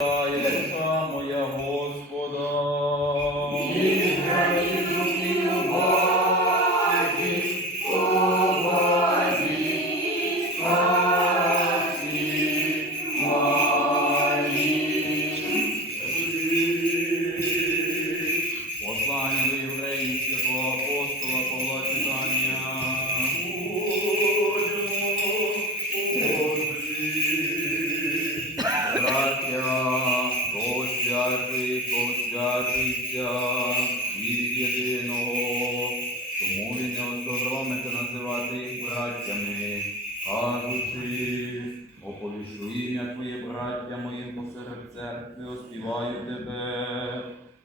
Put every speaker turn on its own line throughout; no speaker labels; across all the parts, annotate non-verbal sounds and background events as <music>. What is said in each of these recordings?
啊有人说 і від єдиного, тому він не осоромиться називати їх браттями, кажучи, оповішу ім'я Твоє, браття моїм посеред церкви, оспіваю тебе.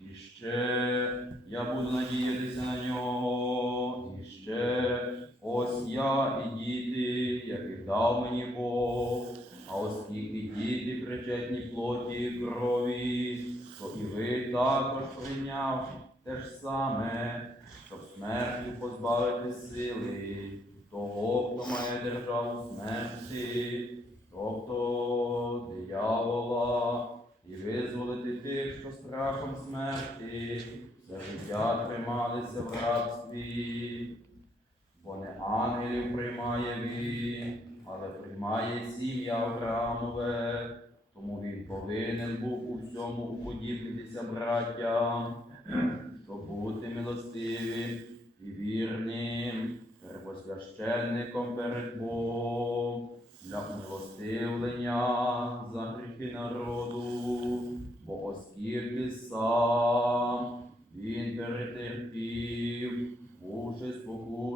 І ще я буду надіятися на нього, і ще ось я і діти, яких дав мені Бог. А оскільки діти причетні плоті і крові, то і ви також прийняв те ж саме, щоб смертю позбавити сили того, хто має державу смерті, тобто диявола, і визволити тих, що страхом смерті все життя трималися в рабстві. Бо не ангелів приймає він, але приймає сім'я Авраамове, повинен був у всьому уподібнитися браттям, <clears throat> щоб бути милостивим і вірним, первосвященником перед Богом для умилостивлення за гріхи народу, бо оскільки сам він перетерпів, бувши спокушеним,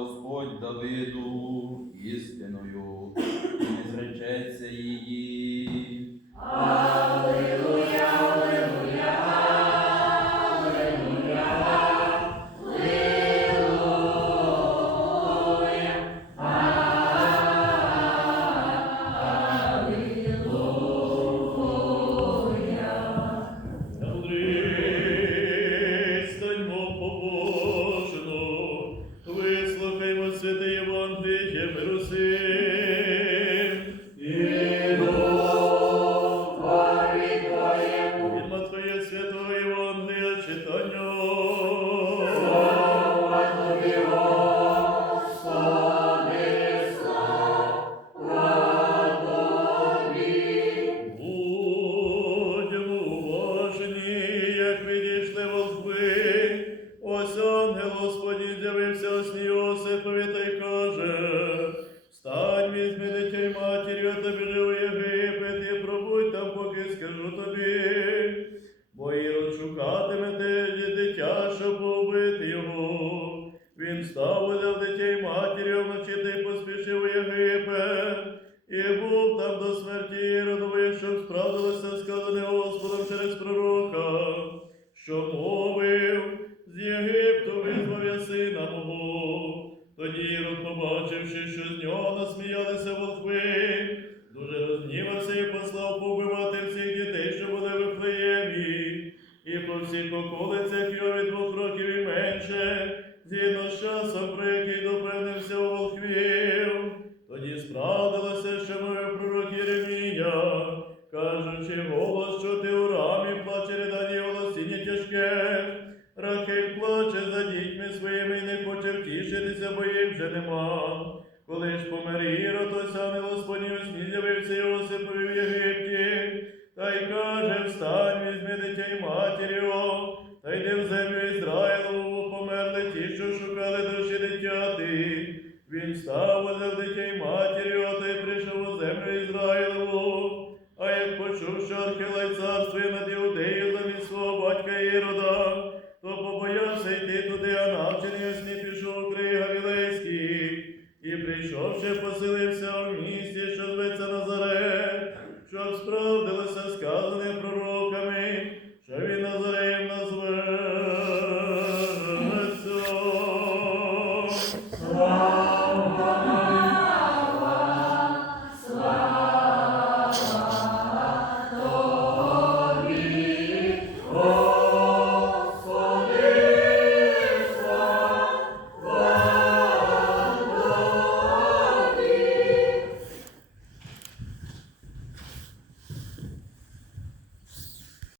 Господь Давиду істиною, не зречеться її.
Відійшли. Ось ангел Господній з'явився у сні Йосипові та й каже, Встань, візьми дитя й матір'ю, та біжи у Єгипет і пробудь там, поки скажу тобі. Бо Ірод шукатиме те дитя, щоб побити його. Він став, узяв дитя й матір'ю вночі й поспішив у Єгипет. І був там до смерті Ірод, побачивши, що з нього насміялися волхви, дуже розгнівався і послав побивати всіх дітей, що були в Вифлеємі, і по всіх околицях його від двох років і менше, згідно з часом, про який допевнився у волхвів. Тоді справдилося, нема. Коли ж помер Ірод, ось ангел Господній у сні з'явився Йосипові в Єгипті, та й каже, встань, візьми дитя й матір його, та йди в землю Ізраїлову, померли ті, що шукали душі дитяти. Він став узяв дитя й матір'ю, щоб справдилося сказане про